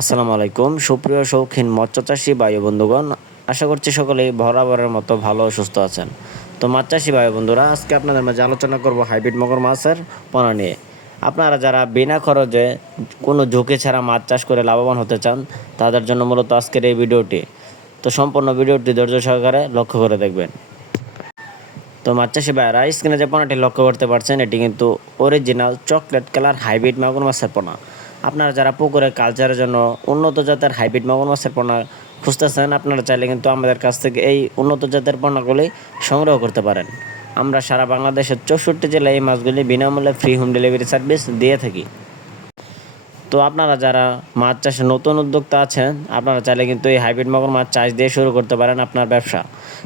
আসসালামু আলাইকুম সুপ্রিয় শৌখিন মৎস্যচাষী ভাই বন্ধুগণ, আশা করছি সকলেই বরাবরের মতো ভালো ও সুস্থ আছেন। তো মাছ চাষি ভাই বন্ধুরা, আজকে আপনাদের মাঝে আলোচনা করব হাইব্রিড মগর মাছের পোনা নিয়ে। আপনারা যারা বিনা খরচে কোনো ঝুঁকি ছাড়া মাছ চাষ করে লাভবান হতে চান, তাদের জন্য মূলত আজকের এই ভিডিওটি। তো সম্পূর্ণ ভিডিওটি ধৈর্য সহকারে লক্ষ্য করে দেখবেন। তো মাছ চাষি ভাইরা, স্ক্রিনে যে পোনাটি লক্ষ্য করতে পারছেন, এটি কিন্তু অরিজিনাল চকলেট কালার হাইব্রিড মাগুর মাছের পোনা। আপনারা যারা পুকুরে কালচারের জন্য উন্নত জাতের হাইব্রিড মাগুর মাছের পোনা খুঁজতেছেন, আপনারা চাইলে কিন্তু আমাদের কাছ থেকে এই উন্নত জাতের পোনাগুলি সংগ্রহ করতে পারেন। আমরা সারা বাংলাদেশের 64 জেলায় এই মাছগুলি বিনামূল্যে ফ্রি হোম ডেলিভারি সার্ভিস দিয়ে থাকি। তো আপনারা যারা মাছ চাষে নতুন উদ্যোক্তা আছেন, আপনারা চাইলে কিন্তু এই হাইব্রিড মগর মাছ চাষ দিয়ে শুরু করতে পারেন আপনার ব্যবসা।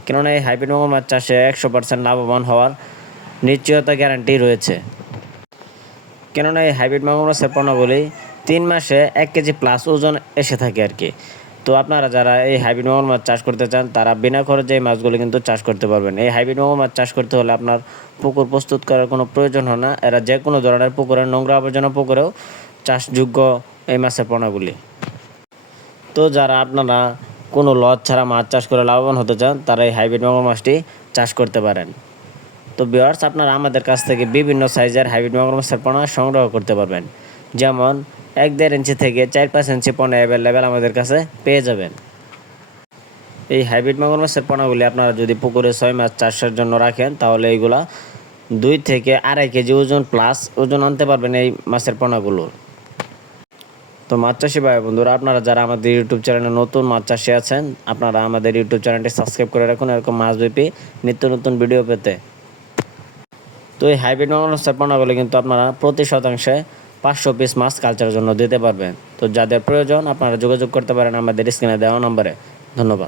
কেননা এই হাইব্রিড মগর মাছ চাষে 100% লাভবান হওয়ার নিশ্চয়তা গ্যারান্টি রয়েছে। কেননা এই হাইব্রিড মগর মাছের পণ্যগুলি 3 মাসে 1 কেজি প্লাস ওজন এসে থাকে আর কি। তো আপনারা যারা এই হাইব্রিড মগর মাছ চাষ করতে চান, তারা বিনা খরচে এই মাছগুলি কিন্তু চাষ করতে পারবেন। এই হাইব্রিড মগর মাছ চাষ করতে হলে আপনার পুকুর প্রস্তুত করার কোনো প্রয়োজন হয় না। এরা যে কোনো ধরনের পুকুরের নোংরা আবর্জনা পুকুরেও চাষযোগ্য এই মাছের পোনাগুলি। তো যারা আপনারা কোনো লজ ছাড়া মাছ চাষ করে লাভবান হতে চান, তারা এই হাইব্রিড মগর মাছটি চাষ করতে পারেন। তো ভিউয়ার্স, আপনারা আমাদের কাছ থেকে বিভিন্ন সাইজের হাইব্রিড মগর মাছের পোনা সংগ্রহ করতে পারবেন। যেমন 1-1.5 ইঞ্চি থেকে 4-5 ইঞ্চি পোনা অ্যাভেলেবেল আমাদের কাছে পেয়ে যাবেন। এই হাইব্রিড মগর মাছের পোনাগুলি আপনারা যদি পুকুরে 6 মাছ চাষের জন্য রাখেন, তাহলে এইগুলা 2 থেকে 2.5 কেজি ওজন প্লাস ওজন আনতে পারবেন এই মাছের পোনাগুলোর। তো মাছ চাষি ভাই বন্ধুরা, আপনারা যারা আমাদের ইউটিউব চ্যানেলে নতুন মাছ চাষি আছেন, আপনারা আমাদের ইউটিউব চ্যানেলটি সাবস্ক্রাইব করে রাখুন এরকম মাছব্যাপী নিত্য নতুন ভিডিও পেতে। তো এই হাইব্রিড মগর মাছের পোনাগুলি কিন্তু আপনারা প্রতি শতাংশে 500 পিস মাছ কালচারের জন্য দিতে পারবেন। তো যাদের প্রয়োজন, আপনারা যোগাযোগ করতে পারেন আমাদের স্ক্রিনে দেওয়া নম্বরে। ধন্যবাদ।